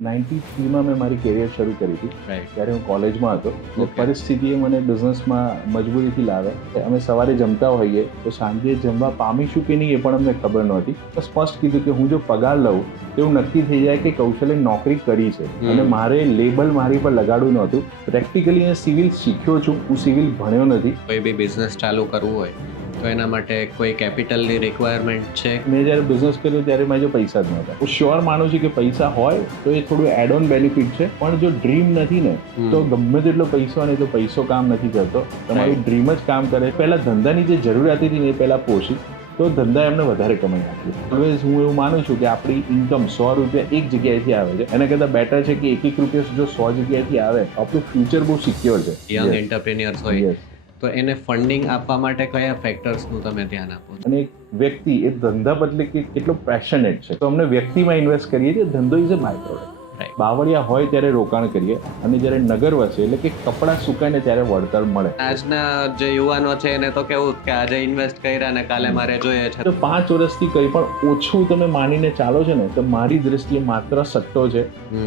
93માં મેં મારી કેરિયર શરૂ કરી હતી. રાઈટ. ત્યારે હું કોલેજમાં હતો એટલે Okay. પરિસ્થિતિએ મને બિઝનેસમાં મજબૂરીથી લાવ્યા કે અમે સવારે જમતા હોઈએ તો સાંજે જમવા પામીશું કે નહીં એ પણ અમને ખબર નહોતી. તો સ્પષ્ટ કીધું કે હું જો પગાર લઉં તો એવું નક્કી થઈ જાય કે કૌશલે નોકરી કરી છે અને મારે લેબલ મારી પર લગાડવું નહોતું. પ્રેક્ટિકલી હું સિવિલ શીખ્યો છું, હું સિવિલ ભણ્યો નથી. કોઈ બી બિઝનેસ ચાલુ કરવું હોય તો એના માટે કોઈ કેપિટલની રિક્વાયરમેન્ટ છે? મેં જ્યારે બિઝનેસ કર્યો ત્યારે મારી જો પૈસા જ નહોતા. હું શ્યોર માનું છું કે પૈસા હોય તો એ થોડું એડ ઓન બેનિફિટ છે, પણ જો ડ્રીમ નથી ને તો ગમે તેટલો પૈસો અને તો પૈસો કામ નથી કરતો. તમારું ડ્રીમ જ કામ કરે. પહેલા ધંધાની જે જરૂરિયાત હતી ને એ પહેલા પોષી તો ધંધા એમને વધારે કમાઈ નાખ્યું. હવે હું એવું માનું છું કે આપણી ઇન્કમ 100 રૂપિયા એક જગ્યાએથી આવે છે, એના કરતાં બેટર છે કે એક રૂપિયા જો 100 જગ્યાએથી આવે આપણું ફ્યુચર બહુ સિક્યોર છે. યંગ એન્ટરપ્રેન્યોર્સ હોય તો એને ફંડિંગ આપવા માટે કયા ફેક્ટર્સનું તમે ધ્યાન આપો છો? અને એક વ્યક્તિ એ ધંધા બદલે કે કેટલો પેશનેટ છે તો અમને વ્યક્તિમાં ઇન્વેસ્ટ કરીએ છીએ. ધંધો is a by product. Right. બાવળિયા હોય ત્યારે રોકાણ કરીએ અને જ્યારે નગર વસે એટલે કે કપડાં સુકાઈને ત્યારે વળતર મળે. આજના જે યુવાનો છે એને તો કેવું કે આજે ઇન્વેસ્ટ કર્યા ને કાલે મારે જોઈએ છે. તો 5 વર્ષથી કંઈ પણ ઓછું તમે માનીને ચાલો છો ને તો મારી દ્રષ્ટિએ માત્ર સટ્ટો છે.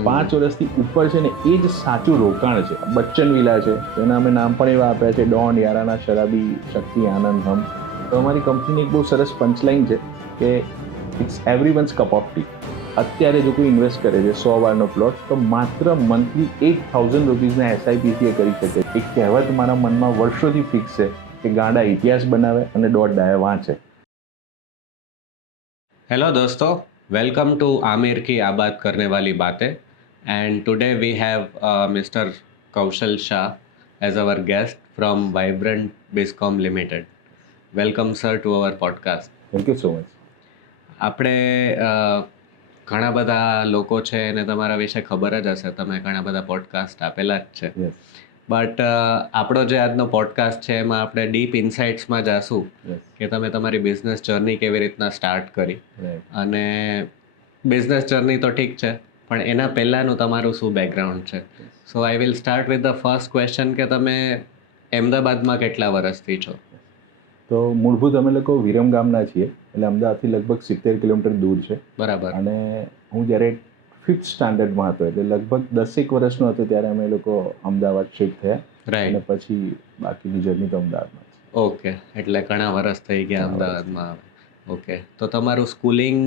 5 વર્ષથી ઉપર છે ને એ જ સાચું રોકાણ છે. બચ્ચન વિલા છે, એના અમે નામ પણ એવા આપ્યા છે, ડોન, યારાના શરાબી, શક્તિ, આનંદ, હમ. તો અમારી કંપનીની એક બહુ સરસ પંચલાઈન છે કે ઇટ્સ એવરીવન્સ કપ ઓફ ટી. અત્યારે જો કોઈ ઇન્વેસ્ટ કરે છે 100 વારનો પ્લોટ તો માત્ર મંથલી 8,000 રૂપીઝના એસઆઈપીથી કરી શકે. એક કહેવત મારા મનમાં વર્ષોથી ફિક્સ છે કે ગાંડા ઇતિહાસ બનાવે અને દોઢ ડાયા વાંચે. हेलो दोस्तों, वेलकम टू आमिर की आबाद करने वाली बातें and today we have Mr Kaushal Shah as our guest from vibrant Biscom limited. Welcome sir to our podcast. Thank you so much. આપણે ઘણા બધા લોકો છે અને તમારા વિશે ખબર જ હશે, તમે ઘણા બધા પોડકાસ્ટ આપેલા જ છે. યસ. બટ આપણો જે આજનો પોડકાસ્ટ છે એમાં આપણે ડીપ ઇન્સાઇટ્સમાં જાશું યસ. કે તમે તમારી બિઝનેસ જર્ની કેવી રીતના સ્ટાર્ટ કરી રાઈટ. અને બિઝનેસ જર્ની તો ઠીક છે પણ એના પહેલાંનું તમારું શું બેકગ્રાઉન્ડ છે. So I will start with the first question કે તમે અમદાવાદમાં કેટલા વર્ષથી છો? તો મૂળભૂત અમે લોકો વિરમ ગામના છીએ એટલે અમદાવાદથી લગભગ 70 કિલોમીટર દૂર છે. બરાબર. અને હું જ્યારે 5th સ્ટાન્ડર્ડમાં હતો એટલે લગભગ 10 વર્ષનો હતો ત્યારે અમે લોકો અમદાવાદ શિફ્ટ થયા અને રાઈટ. પછી બાકીની જર્ની તો અમદાવાદમાં છે. ઓકે, એટલે ઘણા વર્ષ થઈ ગયા અમદાવાદમાં. ઓકે, તો તમારું સ્કૂલિંગ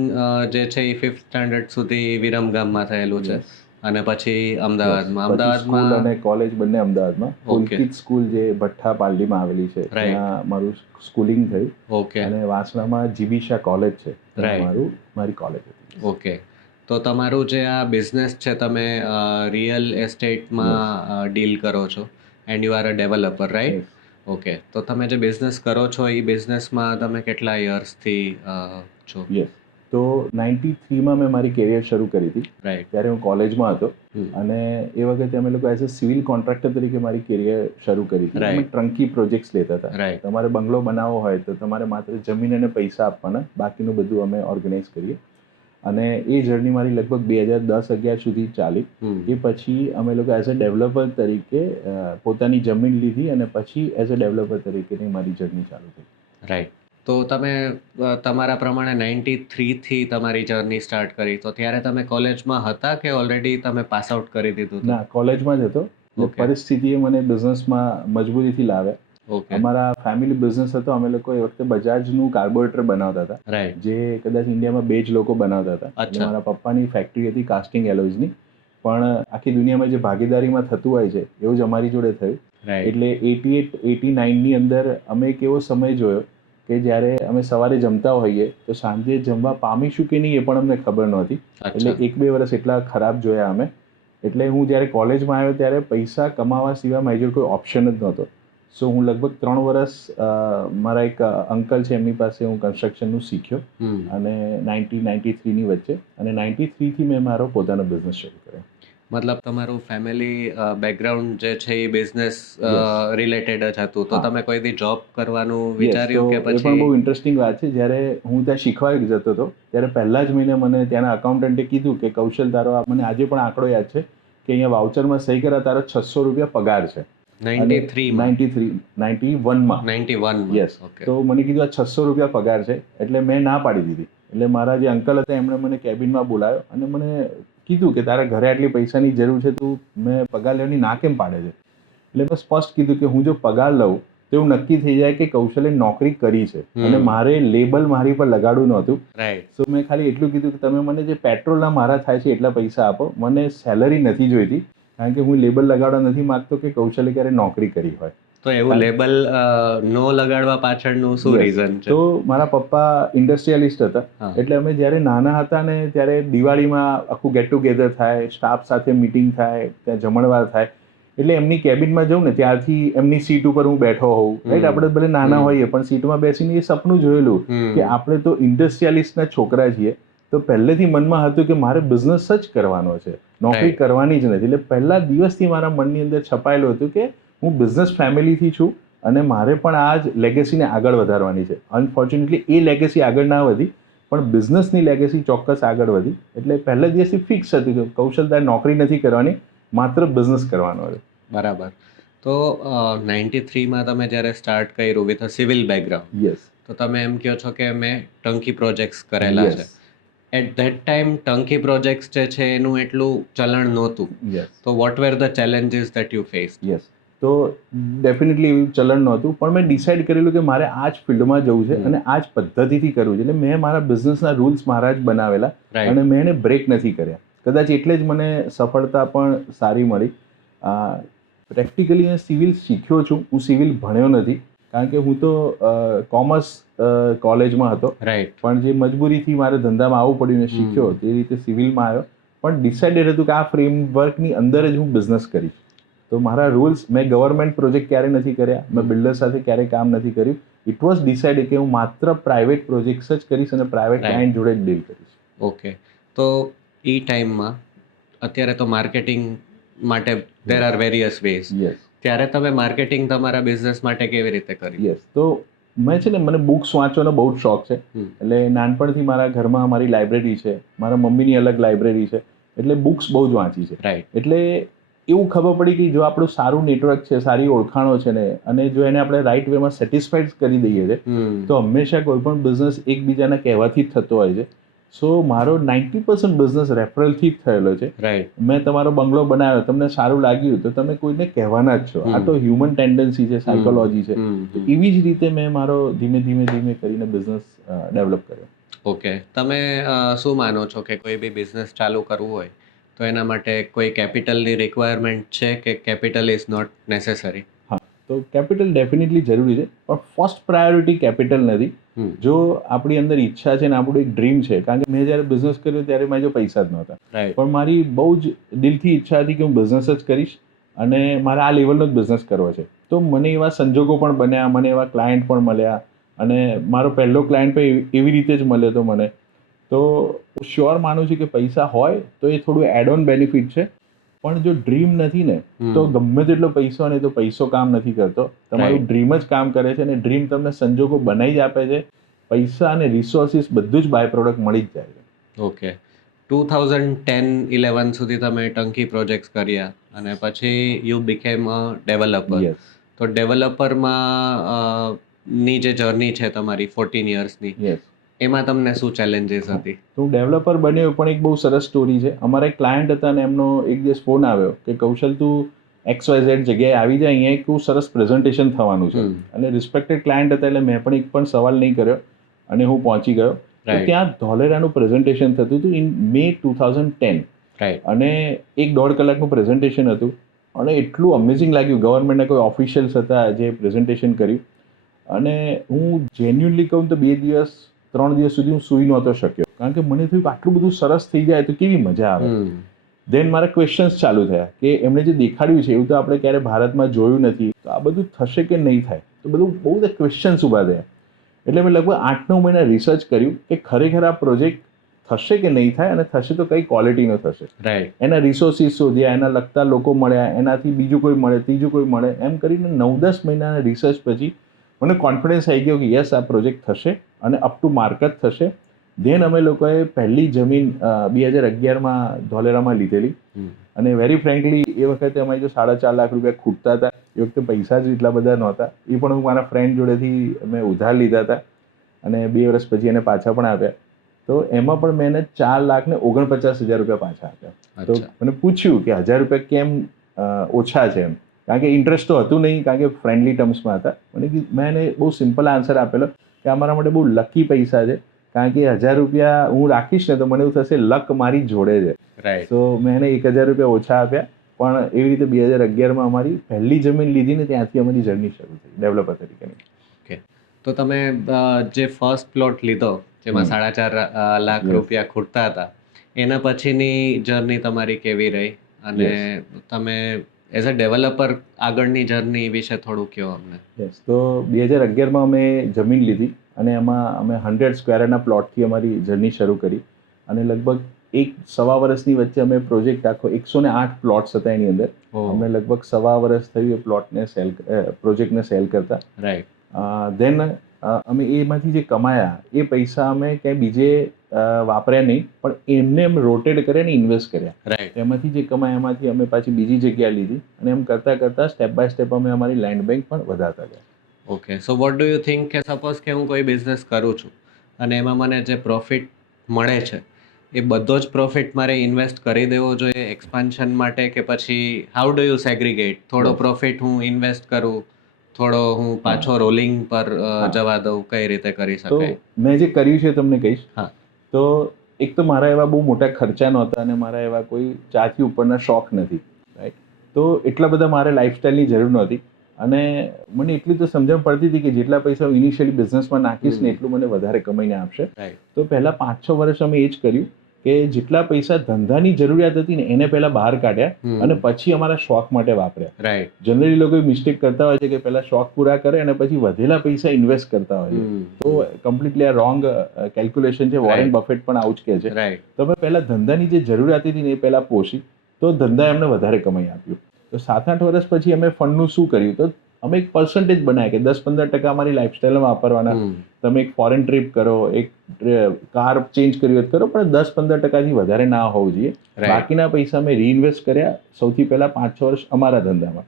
જે છે એ 5th સ્ટાન્ડર્ડ સુધી વિરમગામમાં થયેલું છે અને પછી અમદાવાદમાં પછી સ્કૂલ અમદાવાદમાં અને કોલેજ બંને અમદાવાદમાં. Okay. પુલકિત સ્કૂલ જે ભઠ્ઠા પાલડીમાં આવેલી છે Right. ત્યાં મારું સ્કૂલિંગ થયું ઓકે. અને વાસણામાં જીબી શાહ કોલેજ છે Right. ત્યાં મારી કોલેજ હતી. ઓકે, તો તમારું જે આ બિઝનેસ છે તમે રિયલ એસ્ટેટમાં ડીલ કરો છો and you are a developer, right? Yes. Okay, તો તમે જે બિઝનેસ કરો છો એ બિઝનેસમાં તમે કેટલા યર્સથી છો? યસ. તો 93માં મેં મારી કેરિયર શરૂ કરી હતી. રાઈટ. ત્યારે હું કોલેજમાં હતો અને એ વખતે અમે લોકો એઝ અ સિવિલ કોન્ટ્રાક્ટર તરીકે મારી કેરિયર શરૂ કરી હતી. Right. અમે ટ્રંકી પ્રોજેક્ટ્સ લેતા હતા. Right. તમારે બંગલો બનાવવો હોય તો તમારે માત્ર જમીન અને પૈસા આપવાના, બાકીનું બધું અમે ઓર્ગેનાઇઝ કરીએ. અને એ જર્ની મારી લગભગ 2010-11 સુધી ચાલી. એ પછી અમે લોકો એઝ અ ડેવલપર તરીકે પોતાની જમીન લીધી અને પછી એઝ અ ડેવલપર તરીકેની મારી જર્ની ચાલુ થઈ. રાઈટ. તો તમે તમારા પ્રમાણે 93થી તમારી જર્ની સ્ટાર્ટ કરી, તો ત્યારે તમે કોલેજમાં હતા કે ઓલરેડી તમે પાસ આઉટ કરી દીધું હતું? ના, કોલેજમાં જ હતો. એટલે Okay. પરિસ્થિતિએ મને બિઝનેસમાં મજબૂરીથી લાવ્યા. ઓકે. અમારા ફેમિલી બિઝનેસ હતો. અમે લોકો એ વખતે બજાજનું કાર્બોરેટર બનાવતા હતા રાઈટ. જે કદાચ ઇન્ડિયામાં 2 જ લોકો બનાવતા હતા. અચ્છા. એટલે મારા પપ્પાની ફેક્ટરી હતી કાસ્ટિંગ એલોયની, પણ આખી દુનિયામાં જે ભાગીદારીમાં થતું હોય છે એવું જ અમારી જોડે થયું. રાઈટ. એટલે 88-89ની અંદર અમે એક એવો સમય જોયો કે જ્યારે અમે સવારે જમતા હોઈએ તો સાંજે જમવા પામીશું કે નહીં એ પણ અમને ખબર નહોતી. એટલે અચ્છા. 1-2 વર્ષ એટલા ખરાબ જોયા અમે. એટલે હું જ્યારે કોલેજમાં આવ્યો ત્યારે પૈસા કમાવા સિવાય મારી જોડે કોઈ ઓપ્શન જ નહોતો. સો હું લગભગ 3 વર્ષ મારા એક અંકલ છે એમની પાસે હું કન્સ્ટ્રક્શનનું શીખ્યો અને 93ની વચ્ચે અને 93થી મેં મારો પોતાનો બિઝનેસ શરૂ કર્યો. મતલબ તમારું ફેમિલી બેકગ્રાઉન્ડ જે છે એ બિઝનેસ Yes. રિલેટેડ જ હતું, તો હા. તમે કોઈ દી જોબ કરવાનું Yes, વિચાર્યું કે તો એ પણ પછી? બહુ ઇન્ટરેસ્ટિંગ વાત છે. જ્યારે હું ત્યાં શીખવા જતો હતો ત્યારે પહેલા જ મહિને મને ત્યાંના અકાઉન્ટન્ટે કીધું કે કૌશલ તારો મને આજે પણ આંકડો યાદ છે કે અહીંયા વાઉચરમાં સહી કરા તારો 600 રૂપિયા પગાર છે. 93માં? 91માં. 91માં? યસ. ઓકે. તો મને કીધું આ 600 રૂપિયા પગાર છે એટલે મેં ના પાડી દીધી. એટલે મારા જે અંકલ હતા એમણે મને કેબિનમાં બોલાવ્યો અને મને કીધું કે તારા ઘરે આટલી પૈસાની જરૂર છે, તું મેં પગાર લેવાની ના કેમ પાડે છે? એટલે મેં સ્પષ્ટ કીધું કે હું જો પગાર લઉં તો એવું નક્કી થઈ જાય કે કૌશલે નોકરી કરી છે અને મારે લેબલ મારી પર લગાડવું નહોતું. રાઈટ. સો મેં ખાલી એટલું કીધું કે તમે મને જે પેટ્રોલના મારા થાય છે એટલા પૈસા આપો, મને સેલરી નથી જોઈતી, કારણ કે હું લેબલ લગાડવા નથી માંગતો કે કૌશલે ક્યારે નોકરી કરી હોય. તો એવું લેબલ નો લગાડવા પાછળનું શું Yes. રીઝન છે? તો મારા પપ્પા ઇન્ડસ્ટ્રીયાલિસ્ટ હતા, હા. એટલે અમે જ્યારે નાના હતા ને ત્યારે દિવાળીમાં આખું ગેટ ટુગેધર થાય, સ્ટાફ સાથે મીટિંગ થાય, ત્યાં જમણવાર થાય, એટલે એમની કેબિનમાં જઉં ને ત્યારથી એમની સીટ ઉપર હું બેઠો હોઉં, રાઈટ. આપણે ભલે નાના હોઈએ પણ સીટમાં બેસીને એ સપનું જોયેલું કે આપણે તો ઇન્ડસ્ટ્રીયાલિસ્ટના છોકરા છીએ, તો પહેલેથી મનમાં હતું કે મારે બિઝનેસ જ કરવાનો છે, નોકરી Right. કરવાની જ નથી. એટલે પહેલા દિવસથી મારા મનની અંદર છપાયેલું હતું કે હું બિઝનેસ ફેમિલીથી છું અને મારે પણ આ જ લેગેસીને આગળ વધારવાની છે. અનફોર્ચ્યુનેટલી એ લેગેસી આગળ ના વધી, પણ બિઝનેસની લેગેસી ચોક્કસ આગળ વધી. એટલે પહેલા દિવસથી ફિક્સ હતું કે કૌશલ તારે નોકરી નથી કરવાની, માત્ર બિઝનેસ કરવાનો છે. બરાબર. તો 93માં તમે જ્યારે સ્ટાર્ટ કર્યું with a civil background, yes. તો તમે એમ કહો છો કે મેં ટંકી પ્રોજેક્ટ્સ કરેલા છે. એટ ધેટ ટાઈમ ટંકી પ્રોજેક્ટ્સ જે છે એનું એટલું ચલણ નહોતું. યસ. તો what were the challenges that you face? Yes. તો ડેફિનેટલી એવું ચલણ નહોતું, પણ મેં ડિસાઇડ કરેલું કે મારે આ જ ફિલ્ડમાં જવું છે અને આ જ પદ્ધતિથી કરવું છે. એટલે મેં મારા બિઝનેસના રૂલ્સ મારા જ બનાવેલા Right. અને મેં એને બ્રેક નથી કર્યા. કદાચ એટલે જ મને સફળતા પણ સારી મળી. પ્રેક્ટિકલી હું સિવિલ શીખ્યો છું, હું સિવિલ ભણ્યો નથી, કારણ કે હું તો કોમર્સ કોલેજમાં હતો, રાઈટ. પણ જે મજબૂરીથી મારે ધંધામાં આવવું પડ્યું ને શીખ્યો તે રીતે સિવિલમાં આવ્યો. પણ ડિસાઇડેડ હતું કે આ ફ્રેમવર્કની અંદર જ હું બિઝનેસ કરીશ. તો મારા રૂલ્સ, મેં ગવર્મેન્ટ પ્રોજેક્ટ ક્યારે નથી કર્યા, મેં બિલ્ડર સાથે ક્યારેય કામ નથી કર્યું. ઇટ વોઝ ડિસાઇડેડ કે હું માત્ર પ્રાઇવેટ પ્રોજેક્ટ્સ જ કરીશ અને પ્રાઇવેટ Right. ક્લાયન્ટ જોડે જ ડીલ કરીશ. ઓકે. તો એ ટાઈમમાં અત્યારે તો માર્કેટિંગ માટે there are various ways. Yes. ત્યારે તમે માર્કેટિંગ તમારા બિઝનેસ માટે કેવી રીતે કરી? યસ. તો મેં છે ને, મને બુક્સ વાંચવાનો બહુ જ શોખ છે. એટલે નાનપણથી મારા ઘરમાં મારી લાઇબ્રેરી છે, મારા મમ્મીની અલગ લાઇબ્રેરી છે, એટલે બુક્સ બહુ જ વાંચી છે. રાઈટ. એટલે એવું ખબર પડી કે જો આપણું સારું નેટવર્ક છે, સારી ઓળખાણો છે ને, અને જો એને આપણે રાઈટ વેમાં સેટિસ્ફાઈડ કરી દઈએ છે, તો હંમેશા કોઈ પણ બિઝનેસ એકબીજાના કહેવાથી જ થતો હોય છે. સો મારો 90% બિઝનેસ રેફરલથી જ થયેલો છે. રાઈટ. મેં તમારો બંગલો બનાવ્યો, તમને સારું લાગ્યું તો તમે કોઈને કહેવાના જ છો. આ તો હ્યુમન ટેન્ડન્સી છે, સાયકોલોજી છે. તો એવી જ રીતે મેં મારો ધીમે ધીમે કરીને બિઝનેસ ડેવલપ કર્યો. ઓકે. તમે શું માનો છો કે કોઈ બી બિઝનેસ ચાલુ કરવું હોય તો એના માટે કોઈ કેપિટલની રિક્વાયરમેન્ટ છે કે કેપિટલ ઇઝ નોટ નેસેસરી? હા, તો કેપિટલ ડેફિનેટલી જરૂરી છે, પણ ફર્સ્ટ પ્રાયોરિટી કેપિટલ નથી. જો આપણી અંદર ઈચ્છા છે ને આપણું એક ડ્રીમ છે, કારણ કે મેં જ્યારે બિઝનેસ કર્યો ત્યારે મારી જો પૈસા જ નહોતા, રાઈટ. પણ મારી બહુ જ દિલથી ઈચ્છા હતી કે હું બિઝનેસ જ કરીશ અને મારે આ લેવલનો જ બિઝનેસ કરવો છે. તો મને એવા સંજોગો પણ બન્યા, મને એવા ક્લાયન્ટ પણ મળ્યા, અને મારો પહેલો ક્લાયન્ટ પણ એવી રીતે જ મળ્યો હતો મને. તો હું શ્યોર માનું છું કે પૈસા હોય તો એ થોડું એડ ઓન બેનિફિટ છે, પણ જો ડ્રીમ નથી ને, તો ગમે તેટલો પૈસો ને, તો પૈસો કામ નથી કરતો. તમારું Right. ડ્રીમ જ કામ કરે છે, અને ડ્રીમ તમને સંજોગો બનાવી જ આપે છે. પૈસા અને રિસોર્સિસ બધું જ બાય પ્રોડક્ટ મળી જ જાય છે. ઓકે. 2010-11 સુધી તમે ટંકી પ્રોજેક્ટ્સ કર્યા અને પછી you became a developer. Yes. તો ડેવલપરમાં ની જે જર્ની છે તમારી 14 યર્સની, યસ. એમાં તમને શું ચેલેન્જીસ હતી? તો હું ડેવલપર બન્યો, પણ એક બહુ સરસ સ્ટોરી છે. અમારા એક ક્લાયન્ટ હતા અને એમનો એક દિવસ ફોન આવ્યો કે કૌશલ, તું XYZ જગ્યાએ આવી જાય, અહીંયા એક બહુ સરસ પ્રેઝન્ટેશન થવાનું છે. અને રિસ્પેક્ટેડ ક્લાયન્ટ હતા, એટલે મેં પણ એક પણ સવાલ નહીં કર્યો અને હું પહોંચી ગયો. તો Right. ત્યાં ધોલેરાનું પ્રેઝન્ટેશન થતું હતું ઇન મે 2010, રાઈટ. અને 1-1.5 કલાકનું પ્રેઝન્ટેશન હતું, અને એટલું અમેઝિંગ લાગ્યું. ગવર્મેન્ટના કોઈ ઓફિશિયલ્સ હતા જે પ્રેઝન્ટેશન કર્યું, અને હું જેન્યુઅનલી કહું તો 2-3 દિવસ સુધી હું સૂઈ નહોતો શક્યો, કારણ કે મને થયું કે આટલું બધું સરસ થઈ જાય તો કેવી મજા આવે. દેન મારા ક્વેશ્ચન્સ ચાલુ થયા કે એમણે જે દેખાડ્યું છે એવું તો આપણે ક્યારે ભારતમાં જોયું નથી, તો આ બધું થશે કે નહીં થાય. તો બધું બહુ બધા ક્વેશ્ચન્સ ઊભા થયા. એટલે મેં લગભગ 8-9 મહિના રિસર્ચ કર્યું કે ખરેખર આ પ્રોજેક્ટ થશે કે નહીં થાય, અને થશે તો કઈ ક્વોલિટીનો થશે. રાઈટ. એના રિસોર્સિસ શોધ્યા, એના લગતા લોકો મળ્યા, એનાથી બીજું કોઈ મળે, ત્રીજું કોઈ મળે, એમ કરીને 9-10 મહિનાના રિસર્ચ પછી મને કોન્ફિડન્સ આવી ગયો કે યસ, આ પ્રોજેક્ટ થશે અને અપ ટુ માર્કેટ થશે. દેન અમે લોકોએ પહેલી જમીન 2011માં ધોલેરામાં લીધેલી, અને વેરી ફ્રેન્કલી એ વખતે અમારી જો 4.5 લાખ રૂપિયા ખૂટતા હતા. એ વખતે પૈસા જ એટલા બધા નહોતા. એ પણ હું મારા ફ્રેન્ડ જોડેથી મેં ઉધાર લીધા હતા, અને 2 વર્ષ પછી એને પાછા પણ આપ્યા. તો એમાં પણ મેં એને 4,49,000 રૂપિયા પાછા આપ્યા. તો અચ્છા. મને પૂછ્યું કે 1,000 રૂપિયા કેમ ઓછા છે એમ, કારણ કે ઇન્ટરેસ્ટ તો હતું નહીં, કારણ કે ફ્રેન્ડલી ટર્મ્સમાં હતા. મેં એને બહુ સિમ્પલ આન્સર આપેલો કે અમારા માટે બહુ લકી પૈસા છે, કારણ કે 1,000 રૂપિયા હું રાખીશ ને તો મને એવું થશે લક મારી જોડે છે. રાઈટ. તો મેં એને 1,000 રૂપિયા ઓછા આપ્યા. પણ એવી રીતે 2011માં અમારી પહેલી જમીન લીધી ને ત્યાંથી અમારી જર્ની શરૂ થઈ ડેવલપર તરીકેની. ઓકે. તો તમે જે ફર્સ્ટ પ્લોટ લીધો જેમાં 4.5 લાખ રૂપિયા ખૂટતા હતા, એના પછીની જર્ની તમારી કેવી રહી, અને તમે એઝ અ ડેવલપર આગળની જર્ની વિશે થોડું કહો અમને. યસ, તો 2011માં અમે જમીન લીધી અને એમાં અમે 100 સ્ક્વેર યાર્ડના પ્લોટથી અમારી જર્ની શરૂ કરી. અને લગભગ 1.25 વર્ષની વચ્ચે અમે પ્રોજેક્ટ આખો 108 પ્લોટ્સ હતા એની અંદર. અમને લગભગ 1.25 વર્ષ થયું એ પ્રોજેક્ટને સેલ કરતા. રાઈટ. ધેન અમે એમાંથી જે કમાયા એ પૈસા અમે ક્યાંય બીજે વાપર્યા નહીં, પણ એમને એમ રોટેટ કર્યા ને ઇન્વેસ્ટ કર્યા. રાઈટ. એમાંથી જે કમાયા એમાંથી અમે પાછી બીજી જગ્યા લીધી, અને એમ કરતાં કરતાં સ્ટેપ બાય સ્ટેપ અમે અમારી લેન્ડ બેંક પણ વધારતા ગયા. Okay. So what do you think કે સપોઝ કે હું કોઈ બિઝનેસ કરું છું અને એમાં મને જે પ્રોફિટ મળે છે એ બધો જ પ્રોફિટ મારે ઇન્વેસ્ટ કરી દેવો જોઈએ એક્સપાન્શન માટે, કે પછી હાઉ ડુ યુ સેગ્રીગેટ? થોડો પ્રોફિટ હું ઇન્વેસ્ટ કરું, થોડો હું પાછો રોલિંગ પર જવા દઉં, કઈ રીતે કરી તો શકાય? મેં જે કર્યું છે તમને કહીશ. હા. તો એક તો મારા એવા બહુ મોટા ખર્ચા નહોતા અને મારા એવા કોઈ ચાથી ઉપરના શોખ નથી, રાઈટ. તો એટલા બધા મારે લાઈફસ્ટાઈલની જરૂર નહોતી, અને મને એટલી તો સમજણ પડતી હતી કે જેટલા પૈસા હું ઇનિશિયલી બિઝનેસમાં નાખીશ ને એટલું મને વધારે કમાઈને આપશે. રાઈટ. તો પહેલાં 5-6 વર્ષ અમે એ જ કર્યું કે જેટલા પૈસા ધંધાની જરૂરિયાત હતી ને એને પહેલાં બહાર કાઢ્યા અને પછી અમારા શોખ માટે વાપર્યા. રાઈટ. જનરલી લોકો મિસ્ટેક કરતા હોય છે કે પહેલાં શોખ પૂરા કરે અને પછી વધેલા પૈસા ઇન્વેસ્ટ કરતા હોય છે. તો કમ્પ્લીટલી આ રોંગ કેલ્ક્યુલેશન છે. વોરેન બફેટ પણ આવું જ કહે છે. રાઈટ. તો અમે પહેલાં ધંધાની જે જરૂરિયાત હતી ને એ પહેલાં પોષી, તો ધંધા એમને વધારે કમાઈ આપ્યું. તો 7-8 વર્ષ પછી અમે ફંડનું શું કર્યું, તો અમે એક પર્સન્ટેજ બનાવ્યા કે 10-15% અમારી લાઈફસ્ટાઈલમાં વાપરવાના. તમે એક ફોરેન ટ્રીપ કરો, એક કાર ચેન્જ કરી હોય કરો, પણ 10-15%થી વધારે ના હોવું જોઈએ. બાકીના પૈસા અમે રીઇન્વેસ્ટ કર્યા સૌથી પહેલા 5-6 વર્ષ અમારા ધંધામાં.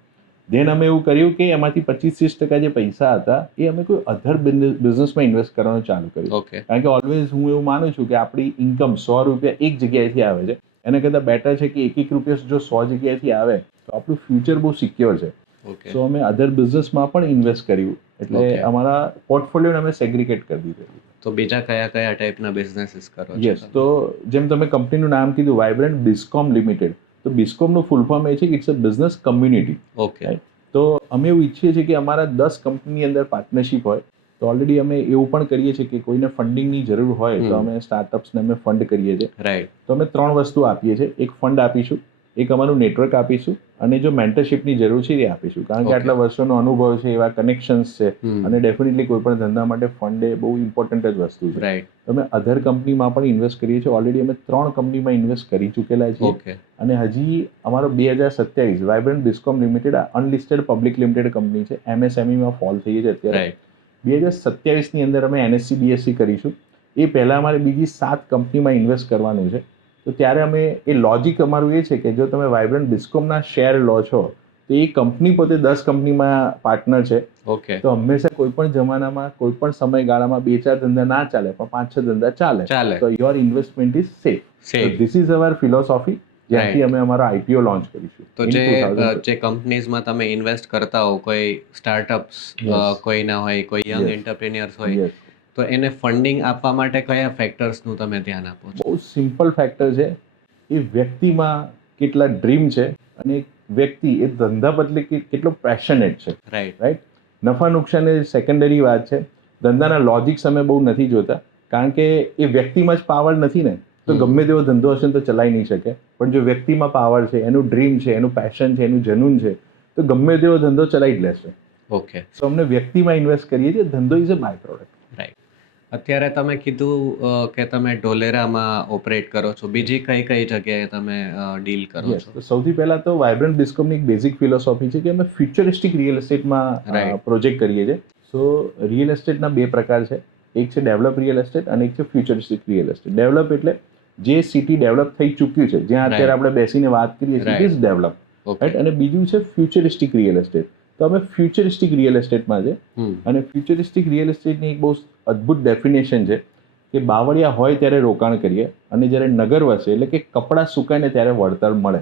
ધેન અમે એવું કર્યું કે એમાંથી 25-30% જે પૈસા હતા એ અમે કોઈ અધર બિઝનેસમાં ઇન્વેસ્ટ કરવાનું ચાલુ કર્યું. ઓકે. કારણ કે ઓલવેઝ હું એવું માનું છું કે આપણી ઇન્કમ 100 રૂપિયા એક જગ્યાએથી આવે છે, એના કરતાં બેટર છે કે 1 રૂપિયા જો 100 જગ્યાએથી આવે તો આપણું ફ્યુચર બહુ સિક્યોર છે. ઓકે. સો અમે અધર બિઝનેસમાં પણ ઇન્વેસ્ટ કર્યું, એટલે અમારા પોર્ટફોલિયોને અમે સેગ્રીગેટ કરી દીધું. તો બીજા કયા કયા ટાઈપના બિઝનેસીસ કરો છો? યસ, તો જેમ તમે કંપનીનું નામ કીધું વાઇબ્રન્ટ બિસ્કોમ લિમિટેડ, તો બિસ્કોમનું ફૂલ ફોર્મ એ છે કે it's a business community. Okay. તો અમે એવું ઈચ્છીએ છીએ કે અમારા 10 કંપનીની અંદર પાર્ટનરશિપ હોય. તો ઓલરેડી અમે એવું પણ કરીએ છીએ કે કોઈને ફંડિંગની જરૂર હોય તો અમે સ્ટાર્ટઅપ્સને અમે ફંડ કરીએ છીએ. રાઈટ. તો અમે 3 વસ્તુ આપીએ છીએ. એક ફંડ આપીશું, એક અમારું નેટવર્ક આપીશું, અને જો મેન્ટરશિપની જરૂર છે એ આપીશું. કારણ કે આટલા વર્ષોનો અનુભવ છે, એવા કનેક્શન્સ છે, અને ડેફિનેટલી કોઈ પણ ધંધા માટે ફંડ એ બહુ ઇમ્પોર્ટન્ટ જ વસ્તુ છે. રાઈટ. અમે અધર કંપનીમાં પણ ઇન્વેસ્ટ કરીએ છીએ. ઓલરેડી અમે 3 કંપનીમાં ઇન્વેસ્ટ કરી ચૂકેલા છીએ. ઓકે. અને હજી અમારો 2027 vibrant Biscom limited unlisted public limited company છે, MSMEમાં ફોલ થઈ છે અત્યારે. રાઈટ. 2027ની અંદર અમે NSE BSE કરીશું. એ પહેલાં અમારે બીજી 7 કંપનીમાં ઇન્વેસ્ટ કરવાનું છે. તો ત્યારે અમે એ લોજિક અમારું એ છે કે જો તમે વાઇબ્રન્ટ બિસ્કોમના શેર લો છો તો એ કંપની પોતે 10 કંપનીમાં પાર્ટનર છે. ઓકે. તો હંમેશા કોઈ પણ જમાનામાં કોઈ પણ સમયગાળામાં 2-4 ધંધા ના ચાલે, પણ 5-6 ધંધા ચાલે. તો your investment is safe. This is our philosophy, જ્યાંથી અમે અમારો IPO લોન્ચ કરીશું. તો જે કંપનીઝમાં તમે ઇન્વેસ્ટ કરતા હો, કોઈ સ્ટાર્ટઅપ્સ કોઈના હોય, કોઈ યંગ એન્ટરપ્રેન્યોર્સ હોય, તો એને ફંડિંગ આપવા માટે કયા ફેક્ટર્સનું તમે ધ્યાન આપો છો? બહુ સિમ્પલ ફેક્ટર છે. એ વ્યક્તિમાં કેટલા ડ્રીમ છે અને વ્યક્તિ એ ધંધા બદલે કેટલો પેશનેટ છે. રાઈટ. નફા નુકસાન એ સેકન્ડરી વાત છે. ધંધાના લોજિક્સ અમે બહુ નથી જોતા, કારણ કે એ વ્યક્તિમાં જ પાવર નથી ને, તો ગમે તેવો ધંધો હશે તો ચલાવી નહીં શકે. પણ જો વ્યક્તિમાં પાવર છે, એનું ડ્રીમ છે, એનું પેશન છે, એનું જનૂન છે, તો ગમે તેવો ધંધો ચલાવી જ લેશે. ઓકે. સો અમને વ્યક્તિમાં ઇન્વેસ્ટ કરીએ છીએ. ધંધો is a by product. Right. અત્યારે તમે કીધું કે તમે ઢોલેરામાં ઓપરેટ કરો છો, બીજી કઈ કઈ જગ્યાએ તમે ડીલ કરો છો? તો સૌથી પહેલા તો વાઇબ્રન્ટ બિસ્કોમની એક બેઝિક ફિલોસોફી છે કે અમે ફ્યુચરિસ્ટિક રિયલ એસ્ટેટમાં પ્રોજેક્ટ કરીએ છીએ. સો રિયલ એસ્ટેટના 2 પ્રકાર છે. એક છે ડેવલપ રિયલ એસ્ટેટ અને એક છે ફ્યુચરિસ્ટિક રિયલ એસ્ટેટ. ડેવલપ એટલે જે સિટી ડેવલપ થઈ ચૂક્યું છે, જ્યાં અત્યારે આપણે બેસીને વાત કરીએ છીએ, ઇટ ઇઝ ડેવલપ. રાઈટ. અને બીજું છે ફ્યુચરિસ્ટિક રિયલ એસ્ટેટ. તો અમે ફ્યુચરિસ્ટિક રિયલ એસ્ટેટમાં છે. અને ફ્યુચરિસ્ટિક રિયલ એસ્ટેટની એક બહુ અદ્ભુત ડેફિનેશન છે કે બાવળિયા હોય ત્યારે રોકાણ કરીએ અને જ્યારે નગર વસે એટલે કે કપડાં સુકાય ને ત્યારે વળતર મળે,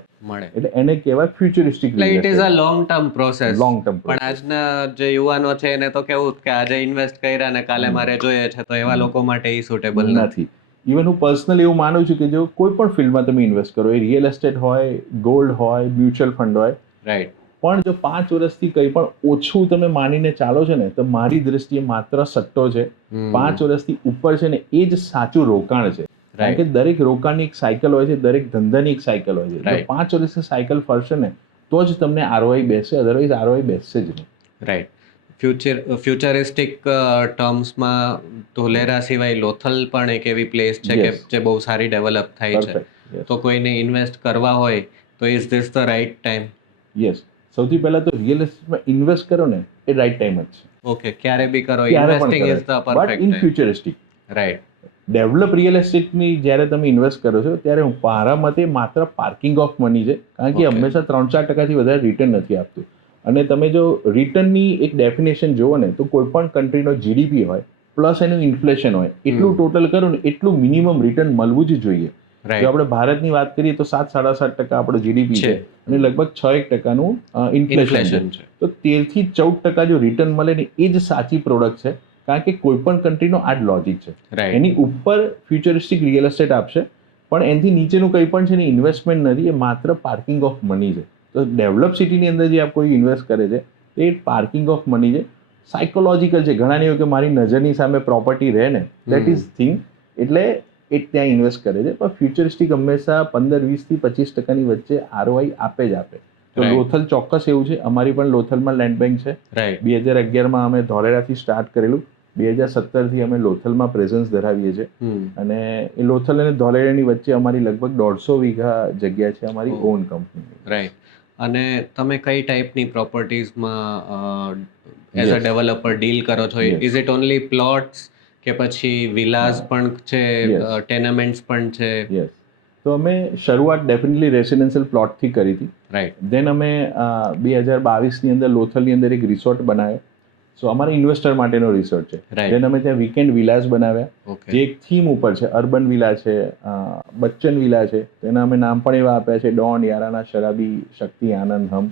એટલે એને કહેવાય ફ્યુચરિસ્ટિક એટલે it is a long term process. Long term. પણ આજના જે યુવાનો છે એને તો કેવું કે આજે ઇન્વેસ્ટ કર્યા ને કાલે મારે જોઈએ છે, તો એવા લોકો માટે એ સુટેબલ નથી. ઇવન હું પર્સનલી એવું માનું છું કે જો કોઈ પણ ફિલ્ડમાં તમે ઇન્વેસ્ટ કરો, એ રિયલ એસ્ટેટ હોય, ગોલ્ડ હોય, મ્યુચ્યુઅલ ફંડ હોય, રાઈટ, પણ જો 5 વર્ષથી કંઈ પણ ઓછું તમે માનીને ચાલો છો ને, તો મારી દ્રષ્ટિએ માત્ર સટ્ટો છે. 5 વર્ષથી ઉપર છે ને એ જ સાચું રોકાણ છે. કારણ કે દરેક રોકાણની એક સાયકલ હોય છે, દરેક ધંધાની એક સાયકલ હોય છે. જો 5 વર્ષની સાયકલ ફરશે ને તો જ તમને આરઓઆઈ બેસે, અધરવાઇઝ આરઓઆઈ બેસશે જ નહીં. રાઈટ. ફ્યુચરિસ્ટિક ટર્મ્સમાં ધોલેરા સિવાય લોથલ પણ એક એવી પ્લેસ છે કે જે બહુ સારી ડેવલપ થાય છે, તો કોઈને ઇન્વેસ્ટ કરવા હોય તો is this the right time? Yes, સૌથી પહેલા તો રિયલ એસ્ટેટમાં ઇન્વેસ્ટ કરો ને એ રાઈટ ટાઈમ જ છે. ઓકે, ક્યારે બી કરો, investing is the perfect but in futuristic. Right. Develop real એસ્ટેટની જ્યારે તમે ઇન્વેસ્ટ કરો છો ત્યારે મારા મતે માત્ર પાર્કિંગ ઓફ મની છે, કારણ કે હંમેશા 3-4% વધારે રિટર્ન નથી આપતું. અને તમે જો રિટર્નની એક ડેફિનેશન જુઓ ને તો કોઈ પણ કન્ટ્રીનો જીડીપી હોય પ્લસ એનું ઇન્ફ્લેશન હોય એટલું ટોટલ કરો ને એટલું મિનિમમ રિટર્ન મળવું જ જોઈએ. જો આપણે ભારતની વાત કરીએ તો 7-7.5% આપણો જીડીપી છે અને લગભગ 6-1% ઇન્ફ્લેશન છે. તો 13-14% જો રિટર્ન મળે ને એ જ સાચી પ્રોડક્ટ છે, કારણ કે કોઈ પણ કન્ટ્રીનો આ જ લોજિક છે. એની ઉપર ફ્યુચરિસ્ટિક રિયલ એસ્ટેટ આપશે, પણ એનાથી નીચેનું કંઈ પણ છે ને ઇન્વેસ્ટમેન્ટ નથી, એ માત્ર પાર્કિંગ ઓફ મની છે. તો ડેવલપ સિટીની અંદર જે આપ કોઈ ઇન્વેસ્ટ કરે છે એ પાર્કિંગ ઓફ મની છે, સાયકોલોજીકલ છે. ઘણાને એવું કે મારી નજરની સામે પ્રોપર્ટી રહે ને, દેટ ઇઝ થિંગ, એટલે એ ત્યાં ઇન્વેસ્ટ કરે છે. પણ ફ્યુચરિસ્ટિક હંમેશા 15-20-25%ની વચ્ચે આરઓઆઈ આપે જ આપે. તો લોથલ ચોક્કસ એવું છે. અમારી પણ લોથલમાં લેન્ડ બેંક છે. 2011માં અમે ધોલેરાથી સ્ટાર્ટ કરેલું, 2017થી અમે લોથલમાં પ્રેઝન્સ ધરાવીએ છીએ. અને એ લોથલ અને ધોલેરાની વચ્ચે અમારી લગભગ 150 વીઘા જગ્યા છે અમારી ઓન કંપની. રાઈટ. અને તમે કઈ ટાઈપની પ્રોપર્ટીઝમાં એઝ અ ડેવલપર ડીલ કરો છો? ઇઝ ઇટ ઓનલી પ્લોટ્સ કે પછી વિલાસ પણ છે, ટેનામેન્ટ્સ પણ છે? યસ. તો અમે શરૂઆત ડેફિનેટલી રેસિડેન્શિયલ પ્લોટથી કરી હતી. રાઈટ. દેન અમે 2022ની અંદર લોથલની અંદર એક રિસોર્ટ બનાવ્યો. સો અમારા ઇન્વેસ્ટર માટેનો રિસોર્ટ છે. દેન અમે ત્યાં વીકેન્ડ વિલાસ બનાવ્યા, જે એક થીમ ઉપર છે. અર્બન વિલા છે, બચ્ચન વિલા છે. તેના અમે નામ પણ એવા આપ્યા છે, ડોન, યારાના, શરાબી, શક્તિ, આનંદ, હમ.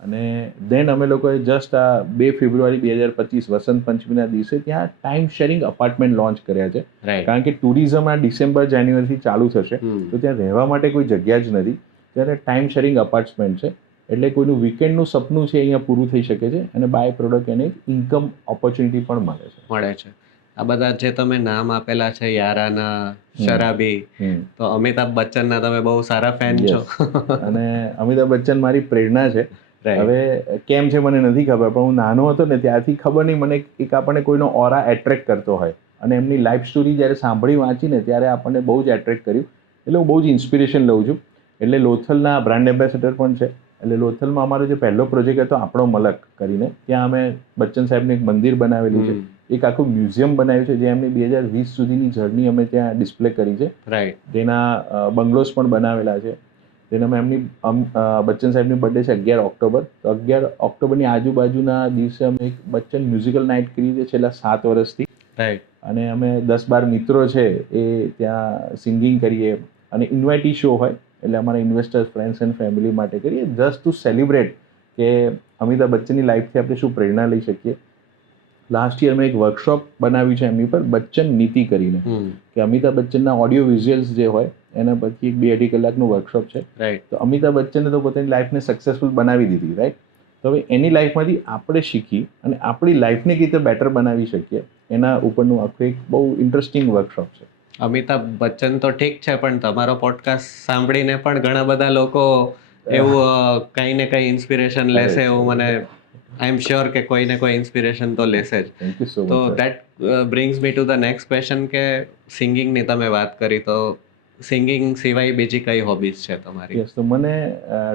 અને દેન અમે લોકોએ જસ્ટ આ 2 ફેબ્રુઆરી 2025 વસંત પંચમીના દિવસે ત્યાં ટાઈમ શેરિંગ અપાર્ટમેન્ટ લોન્ચ કર્યા છે. કારણ કે ટુરિઝમ આ ડિસેમ્બર-જાન્યુઆરીથી ચાલુ થશે, તો ત્યાં રહેવા માટે કોઈ જગ્યા જ નથી. ત્યારે ટાઈમ શેરિંગ અપાર્ટમેન્ટ છે, એટલે કોઈનું વીકેન્ડનું સપનું છે અહીંયા પૂરું થઈ શકે છે અને બાય પ્રોડક્ટ એને ઇન્કમ ઓપોર્ચ્યુનિટી પણ મળે છે. આ બધા જે તમે નામ આપેલા છે, યારાના, શરાબી, તો અમિતાભ બચ્ચનના તમે બહુ સારા ફેન છો. અને અમિતાભ બચ્ચન મારી પ્રેરણા છે. હવે કેમ છે મને નથી ખબર, પણ હું નાનો હતો ને ત્યારથી ખબર નહીં, મને એક આપણને કોઈનો ઓરા એટ્રેક્ટ કરતો હોય અને એમની લાઈફ સ્ટોરી જ્યારે સાંભળી વાંચીને ત્યારે આપણને બહુ જ એટ્રેક્ટ કર્યું. એટલે હું બહુ જ ઇન્સ્પિરેશન લઉં છું. એટલે લોથલના બ્રાન્ડ એમ્બેસેડર પણ છે. એટલે લોથલમાં અમારો જે પહેલો પ્રોજેક્ટ હતો આપણો મલક કરીને, ત્યાં અમે બચ્ચન સાહેબનું એક મંદિર બનાવેલું છે, એક આખું મ્યુઝિયમ બનાવ્યું છે, જે એમની 2020 સુધીની જર્ની અમે ત્યાં ડિસ્પ્લે કરી છે. તેના બંગલોઝ પણ બનાવેલા છે. તેનામાં એમની બચ્ચન સાહેબની બર્થડે છે 11 ઓક્ટોબર. તો 11 ઓક્ટોબરની આજુબાજુના દિવસે અમે એક બચ્ચન મ્યુઝિકલ નાઇટ કરી છે છેલ્લા 7 વર્ષથી. અને અમે 10-12 મિત્રો છે એ ત્યાં સિંગિંગ કરીએ અને ઇન્વાઇટી શો હોય, એટલે અમારા ઇન્વેસ્ટર્સ, ફ્રેન્ડ્સ એન્ડ ફેમિલી માટે કરીએ, જસ્ટ ટુ સેલિબ્રેટ કે અમિતાભ બચ્ચનની લાઈફથી આપણે શું પ્રેરણા લઈ શકીએ. લાસ્ટ યર મેં એક વર્કશોપ બનાવ્યું છે એમની પર, બચ્ચન નીતિ કરીને, કે અમિતાભ બચ્ચનના ઓડિયો વિઝ્યુઅલ્સ જે હોય એના પછી 2-2.5 કલાકનું વર્કશોપ છે. તો અમિતાભ બચ્ચને તો પોતાની લાઈફને સક્સેસફુલ બનાવી દીધી, રાઈટ? તો હવે એની લાઈફમાંથી આપણે શીખી અને આપણી લાઈફને કઈ રીતે બેટર બનાવી શકીએ એના ઉપરનું આખું એક બહુ ઇન્ટરેસ્ટિંગ વર્કશોપ છે. અમિતાભ બચ્ચન તો ઠીક છે, પણ તમારો પોડકાસ્ટ સાંભળીને પણ ઘણા બધા લોકો એવું કંઈ ને કંઈ ઇન્સ્પિરેશન લેશે, એવું મને આઈ એમ શ્યોર કે કોઈ ને કોઈ ઇન્સ્પિરેશન તો લેશે જ. Thank you so much. તો that brings me to the next question કે સિંગિંગની તમે વાત કરી, તો સિંગિંગ સિવાય બીજી કઈ હોબીઝ છે તમારી? યસ, તો મને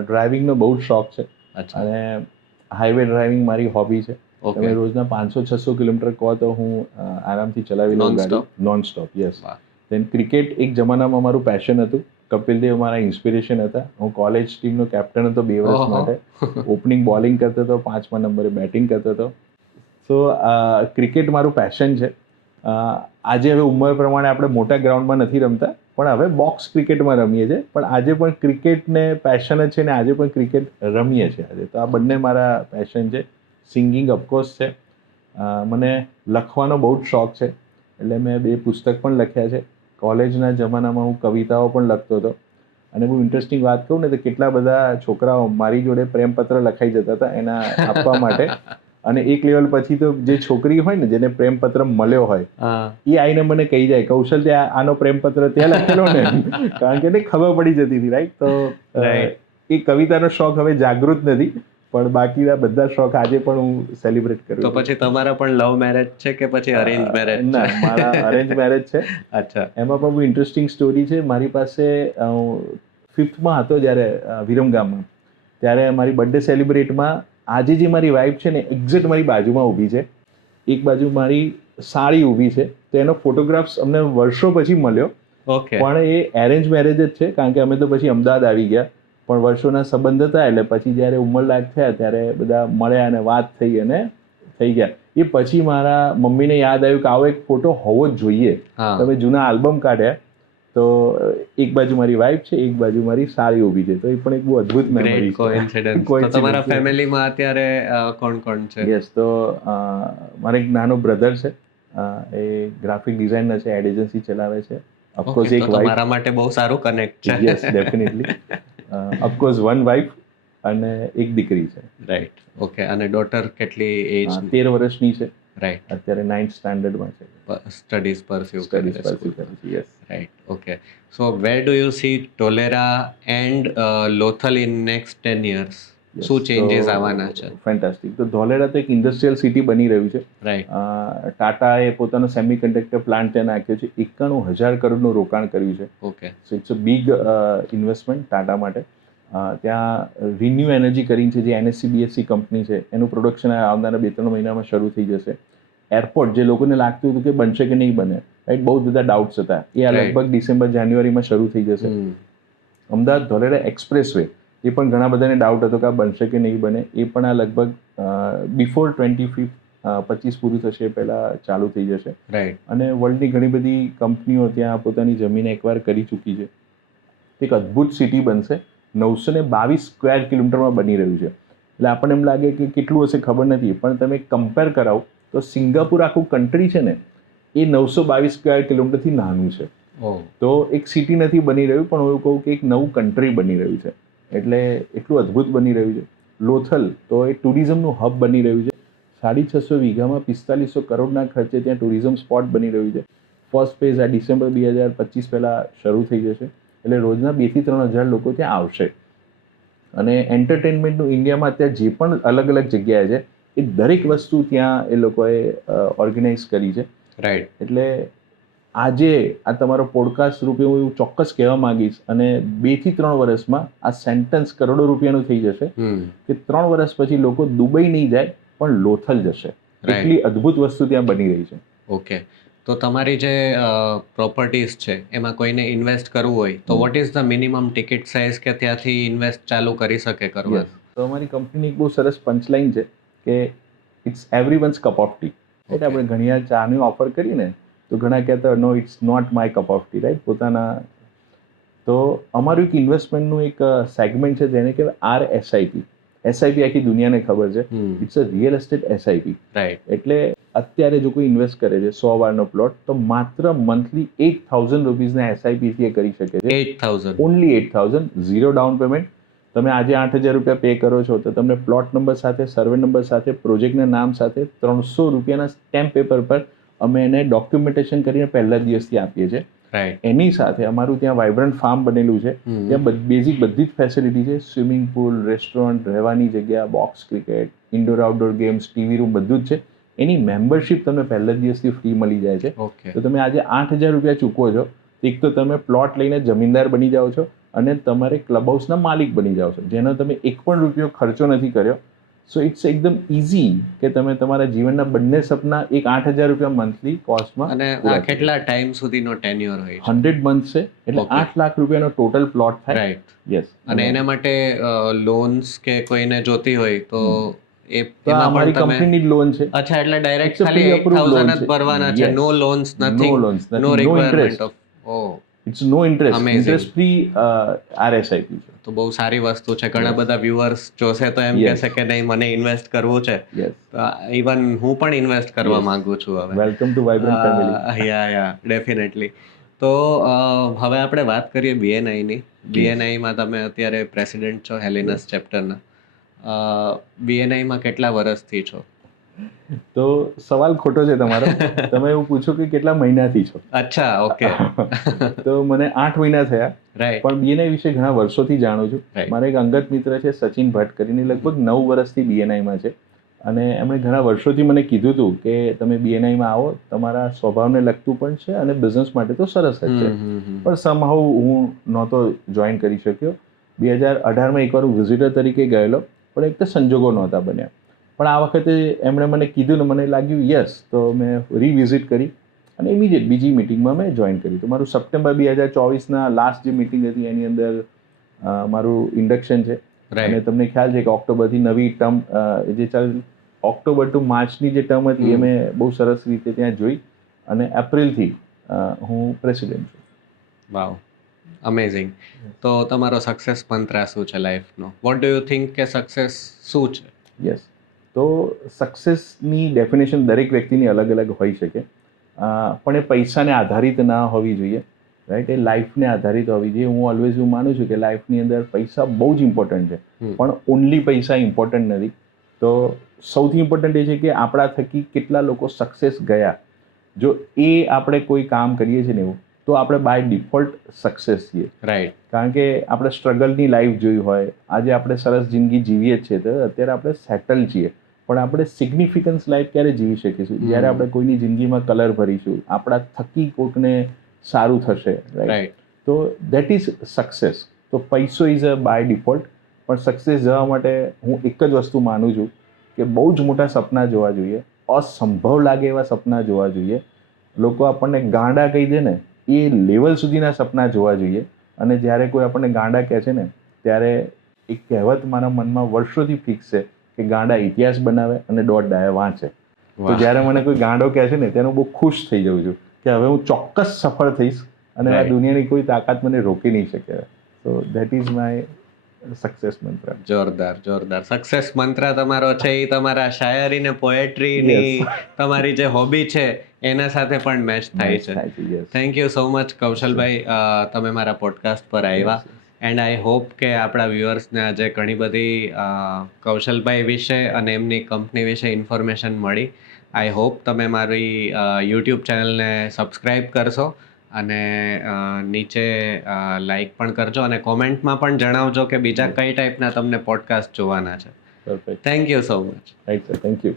ડ્રાઇવિંગનો બહુ જ શોખ છે. અને હાઈવે ડ્રાઇવિંગ મારી હોબી છે. તમે રોજના 500-600 કિલોમીટર કહો તો હું આરામથી ચલાવી લઉં ગાડી, નોન સ્ટોપ. યસ. દેન ક્રિકેટ એક જમાનામાં મારું પેશન હતું. કપિલ દેવ મારા ઇન્સ્પિરેશન હતા. હું કોલેજ ટીમનો કેપ્ટન હતો 2 વર્ષ માટે. ઓપનિંગ બોલિંગ કરતો હતો, 5મા નંબરે બેટિંગ કરતો હતો. સો ક્રિકેટ મારું પેશન છે. આજે હવે ઉંમર પ્રમાણે આપણે મોટા ગ્રાઉન્ડમાં નથી રમતા, પણ હવે બોક્સ ક્રિકેટમાં રમીએ છીએ. પણ આજે પણ ક્રિકેટને પેશન જ છે ને આજે પણ ક્રિકેટ રમીએ છીએ આજે. તો આ બંને મારા પેશન છે. સિંગિંગ ઓફકોર્સ છે, મને લખવાનો બહુ જ શોખ છે, એટલે મેં 2 પુસ્તક પણ લખ્યા છે. કોલેજના જમાનામાં હું કવિતાઓ પણ લખતો હતો. અને બહુ ઇન્ટરેસ્ટિંગ વાત કહું ને તો કેટલા બધા છોકરાઓ મારી જોડે પ્રેમપત્ર લખાઈ જતા હતા એના આપવા માટે. અને એક લેવલ પછી તો જે છોકરી હોય ને જેને પ્રેમપત્ર મળ્યો હોય એ આવીને મને કહી જાય, કૌશલ ત્યાં આનો પ્રેમપત્ર ત્યાં લખેલો ને, કારણ કે એને ખબર પડી જતી હતી, રાઈટ. તો એ કવિતાનો શોખ હવે જાગૃત નથી, પણ બાકીના બધા શોખ આજે પણ હું સેલિબ્રેટ કરું. તો પછી તમારા પણ લવ મેરેજ છે કે પછી અરેન્જ મેરેજ? ના, મારા અરેન્જ મેરેજ છે. અચ્છા. એમાં પણ બહુ ઇન્ટરેસ્ટિંગ સ્ટોરી છે. મારી પાસે 5th હતો જ્યારે વિરમગામમાં, ત્યારે મારી બર્થડે સેલિબ્રેટમાં આજે જે મારી વાઈફ છે ને એક્ઝેક્ટ મારી બાજુમાં ઊભી છે. એક બાજુ મારી સાડી ઊભી છે. તો એનો ફોટોગ્રાફ્સ અમને વર્ષો પછી મળ્યો. ઓકે. પણ એ એરેન્જ મેરેજ જ છે, કારણ કે અમે તો પછી અમદાવાદ આવી ગયા. પણ વર્ષોના સંબંધ હતા, એટલે પછી જ્યારે ઉંમરલાયક થયા ત્યારે બધા મળ્યા અને વાત થઈ અને થઈ ગયા. એ પછી મારા મમ્મીને યાદ આવ્યું કે આવો એક ફોટો હોવો જ જોઈએ. તમે જૂના આલ્બમ કાઢ્યા તો એક બાજુ મારી વાઈફ છે, એક બાજુ મારી સાડી ઊભી છે. તો એ પણ એક બહુ અદ્ભુત મેમરી છે. કોઇન્સિડન્સ. તો તમારા ફેમિલીમાં અત્યારે કોણ કોણ છે? યસ, તો મારો એક નાનો બ્રધર છે, એ ગ્રાફિક ડિઝાઇનર છે, એડ એજન્સી ચલાવે છે. ઓફકોર્સ એક વાઈફ. મારા માટે બહુ સારું કનેક્ટ છે. Yes, definitely. ઓફકોર્સ 1 વાઈફ અને એક દીકરી છે. રાઈટ. ઓકે. અને ડોટર કેટલી એજ? 13 વર્ષની છે. રાઈટ. અત્યારે 9th સ્ટાન્ડર્ડમાં છે. સ્ટડીઝ પરસ્યુ કરે છે. Yes. Right. Okay. So where do you see Dholera and Lothal in next 10 years? શું ચેન્જીસ આવવાના છે? ફેન્ટાસ્ટિક. તો ધોલેરા તો એક ઇન્ડસ્ટ્રીયલ સિટી બની રહ્યું છે. રાઈટ. ટાટાએ પોતાનો સેમિકન્ડક્ટર પ્લાન્ટ ત્યાં નાખ્યો છે. 91,000 કરોડનું રોકાણ કર્યું છે. Okay. So it's a big investment Tata માટે. ત્યાં રિન્યુ એનર્જી કરીને છે, જે NSC BSC કંપની છે, એનું પ્રોડક્શન આવનારા 2-3 મહિનામાં શરૂ થઈ જશે. એરપોર્ટ જે લોકોને લાગતું હતું કે બનશે કે નહીં બને, રાઈટ, બહુ બધા ડાઉટ્સ હતા, એ લગભગ ડિસેમ્બર જાન્યુઆરીમાં શરૂ થઈ જશે. અમદાવાદ ધોલેરા એક્સપ્રેસ વે, એ પણ ઘણા બધાને ડાઉટ હતો કે આ બનશે કે નહીં બને, એ પણ આ લગભગ બિફોર 25 પૂરું થશે પહેલાં ચાલુ થઈ જશે. રાઈટ. અને વર્લ્ડની ઘણી બધી કંપનીઓ ત્યાં પોતાની જમીન એકવાર કરી ચૂકી છે. એક અદ્ભુત સિટી બનશે. 922 સ્ક્વેર કિલોમીટરમાં બની રહ્યું છે. એટલે આપણને એમ લાગે કે કેટલું હશે ખબર નથી, પણ તમે કમ્પેર કરાવો તો સિંગાપુર આખું કન્ટ્રી છે ને એ 922 સ્ક્વેર કિલોમીટરથી નાનું છે. તો એક સિટી નથી બની રહ્યું, પણ હું એવું કહું કે એક નવું કન્ટ્રી બની રહ્યું છે. એટલે એટલું અદ્ભુત બની રહ્યું છે. લોથલ તો એ ટુરિઝમનું હબ બની રહ્યું છે. 650 વીઘામાં 4500 કરોડના ખર્ચે ત્યાં ટુરિઝમ સ્પોટ બની રહ્યું છે. ફર્સ્ટ ફેઝ આ ડિસેમ્બર 2025 પહેલાં શરૂ થઈ જશે. એટલે રોજના 2,000 થી 3,000 લોકો ત્યાં આવશે. અને એન્ટરટેનમેન્ટનું ઇન્ડિયામાં અત્યારે જે પણ અલગ અલગ જગ્યાએ છે એ દરેક વસ્તુ ત્યાં એ લોકોએ ઓર્ગેનાઇઝ કરી છે. રાઈટ. એટલે આજે આ તમારો પોડકાસ્ટ રૂપે હું એવું ચોક્કસ કહેવા માંગીશ, અને 2 થી 3 વર્ષમાં આ સેન્ટન્સ કરોડો રૂપિયાનું થઈ જશે કે 3 વર્ષ પછી લોકો દુબઈ નહીં જાય પણ લોથલ જશે. એટલી અદ્ભુત વસ્તુ ત્યાં બની રહી છે. ઓકે. તો તમારી જે પ્રોપર્ટીઝ છે એમાં કોઈને ઇન્વેસ્ટ કરવું હોય તો what is the minimum ticket size કે ત્યાંથી ઇન્વેસ્ટ ચાલુ કરી શકે કરવા? તો અમારી કંપનીની એક બહુ સરસ પંચલાઈન છે કે ઇટ્સ એવરીવન્સ કપ ઓફ ટી. એટલે આપણે ઘણી વાર ચાની ઓફર કરીએ ને તો ઘણા કહેતા no it's not my cup of tea, right, પોતાના. તો અમારું એક ઇન્વેસ્ટમેન્ટનું એક સેગમેન્ટ છે જેને કહેવાય RSIP. SIP આખી દુનિયાને ખબર છે. It's a real estate SIP. Right. એટલે અત્યારે જો કોઈ ઇન્વેસ્ટ કરે છે 100 વારનો પ્લોટ, તો માત્ર મંથલી 8,000 રૂપીઝના SIP થી કરી શકે છે. 8,000? Only 8,000, zero down payment. તમે આજે 8,000 રૂપિયા પે કરો છો તો તમને પ્લોટ નંબર સાથે, સર્વે નંબર સાથે, પ્રોજેક્ટના નામ સાથે 300 રૂપિયાના સ્ટેમ્પ પેપર પર અમે એને ડોક્યુમેન્ટેશન કરીને પહેલા દિવસથી આપીએ છીએ. રાઈટ. એની સાથે અમારું ત્યાં વાઇબ્રન્ટ ફાર્મ બનેલું છે. ત્યાં બેઝિક બધી જ ફેસિલિટી છે. સ્વિમિંગ પુલ, રેસ્ટોરન્ટ, રહેવાની જગ્યા, box cricket, indoor outdoor games, TV room, બધું જ છે. એની મેમ્બરશિપ તમને પહેલા દિવસથી ફ્રી મળી જાય છે. ઓકે. તો તમે આજે 8,000 રૂપિયા ચૂકવો છો, એક તો તમે પ્લોટ લઈને જમીનદાર બની જાઓ છો અને તમારે ક્લબ હાઉસના માલિક બની જાઓ છો, જેનો તમે એક પણ રૂપિયો ખર્ચો નથી કર્યો. સો ઇટ્સ એકદમ ઇઝી કે તમે તમારા જીવનના બંને સપના એક 8,000 રૂપિયા મંથલી કોસ્ટમાં. અને આ કેટલા ટાઈમ સુધીનો ટેન્યુઅર હોય છે? 100 મંથ છે, એટલે 8 લાખ રૂપિયાનો ટોટલ પ્લોટ થાય. રાઈટ. યસ. અને એના માટે લોન્સ કે કોઈને જોતી હોય તો એ તો આ એમાં અમારી પણ તમે કંપનીની જ લોન છે. અચ્છા એટલે ડાયરેક્ટ It's a ખાલી pre-approved 8,000 loan જ છે. ભરવાના છે, Yes. No loans No nothing, loans, no nothing, no requirement interest. Of. Oh it's no interest, Amazing. Interest free RSIP છે. તો બહુ સારી વસ્તુ છે. ઘણા Yes. બધા વ્યુઅર્સ જોશે તો એમ Yes. કહેશે કે નહીં મને ઇન્વેસ્ટ કરવું છે. યસ, ઇવન હું પણ ઇન્વેસ્ટ કરવા Yes. માંગુ છું હવે. Welcome to vibrant family. Yeah definitely. તો હવે આપણે વાત કરીએ BNIની. BNIમાં તમે અત્યારે પ્રેસિડેન્ટ છો હેલિનસ ચેપ્ટરના. BNIમાં કેટલા વર્ષથી છો? તો સવાલ ખોટો છે તમારો. તમે એવું પૂછો કે કેટલા મહિનાથી છો. અચ્છા, ઓકે. તો મને 8 મહિના થયા, રાઈટ. પણ BNI વિશે ઘણા વર્ષોથી જાણું છું. Right. મારા એક અંગત મિત્ર છે સચિન ભટ્ટ કરીને, લગભગ 9 વર્ષથી BNIમાં છે. અને એમણે ઘણા વર્ષોથી મને કીધું હતું કે તમે BNIમાં આવો, તમારા સ્વભાવને લગતું પણ છે અને બિઝનેસ માટે તો સરસ જ છે. પણ સમહાઉ હું નહોતો જોઈન કરી શક્યો. 2018માં એકવાર હું વિઝિટર તરીકે ગયેલો, પણ એક તો સંજોગો નહોતા બન્યા. પણ આ વખતે એમણે મને કીધું ને મને લાગ્યું યસ, તો મેં રીવિઝિટ કરી અને ઇમિડિયેટ બીજી મિટિંગમાં મેં જોઈન કરી. તો મારું સપ્ટેમ્બર 2024ના લાસ્ટ જે મિટિંગ હતી એની અંદર મારું ઇન્ડક્શન છે. અને તમને ખ્યાલ છે કે ઓક્ટોબરથી નવી ટર્મ જે ચાલે, ઓક્ટોબર ટુ માર્ચની જે ટર્મ હતી એ મેં બહુ સરસ રીતે ત્યાં જોઈ અને એપ્રિલથી હું પ્રેસિડેન્ટ છું. વાવ, અમેઝિંગ. તો તમારો સક્સેસ મંત્ર શું છે લાઈફનો? વોટ ડુ યુ થિંક કે સક્સેસ શું છે? યસ, તો સક્સેસની ડેફિનેશન દરેક વ્યક્તિની અલગ અલગ હોઈ શકે, પણ એ પૈસાને આધારિત ના હોવી જોઈએ, રાઈટ? એ લાઈફને આધારિત હોવી જોઈએ. હું ઓલવેઝ હું માનું છું કે લાઈફની અંદર પૈસા બહુ જ ઇમ્પોર્ટન્ટ છે, પણ ઓનલી પૈસા ઇમ્પોર્ટન્ટ નથી. તો સૌથી ઇમ્પોર્ટન્ટ એ છે કે આપણા થકી કેટલા લોકો સક્સેસ ગયા. જો એ આપણે કોઈ કામ કરીએ છીએ ને એવું, તો આપણે બાય ડિફોલ્ટ સક્સેસ છીએ. રાઈટ. કારણ કે આપણે સ્ટ્રગલની લાઈફ જોઈ હોય, આજે આપણે સરસ જિંદગી જીવીએ છીએ, તો અત્યારે આપણે સેટલ છીએ, પણ આપણે સિગ્નિફિકન્સ લાઈફ ક્યારે જીવી શકીશું? જ્યારે આપણે કોઈની જિંદગીમાં કલર ભરીશું, આપણા થકી કોઈકને સારું થશે, રાઈટ? તો દેટ ઇઝ સક્સેસ. તો પૈસો ઇઝ અ બાય ડિફોલ્ટ, પણ સક્સેસ જવા માટે હું એક જ વસ્તુ માનું છું કે બહુ જ મોટા સપના જોવા જોઈએ, અસંભવ લાગે એવા સપના જોવા જોઈએ. લોકો આપણને ગાંડા કહી દે ને એ લેવલ સુધીના સપના જોવા જોઈએ. અને જ્યારે કોઈ આપણને ગાંડા કહે છે ને, ત્યારે એક કહેવત મારા મનમાં વર્ષોથી ફિક્સ છે કે ગાંડા ઇતિહાસ બનાવે અને દોઢ ડાયા વાંચે. તો જ્યારે મને કોઈ ગાંડો કહે છે ને, તેનો બહુ ખુશ થઈ જાઉં છું કે હવે હું ચોક્કસ સફળ થઈશ અને આ દુનિયાની કોઈ તાકાત મને રોકી નહીં શકે. So that is my success મંત્ર. જોરદાર, જોરદાર. સક્સેસ મંત્ર તમારો છે એ તમારા શાયરી ને પોએટ્રીની તમારી જે હોબી છે એના સાથે પણ મેચ થાય છે. થેન્ક યુ સો મચ કૌશલભાઈ, તમે મારા પોડકાસ્ટ પર આવ્યા. એન્ડ આઈ હોપ કે આપણા વ્યુઅર્સને આજે ઘણી બધી કૌશલભાઈ વિશે અને એમની કંપની વિશે ઇન્ફોર્મેશન મળી. આઈ હોપ તમે મારી યુટ્યુબ ચેનલને સબસ્ક્રાઈબ કરશો અને નીચે લાઈક પણ કરજો અને કોમેન્ટમાં પણ જણાવજો કે બીજા કઈ ટાઈપના તમને પોડકાસ્ટ જોવાના છે. Perfect. Thank you so much. Right sir, thank you.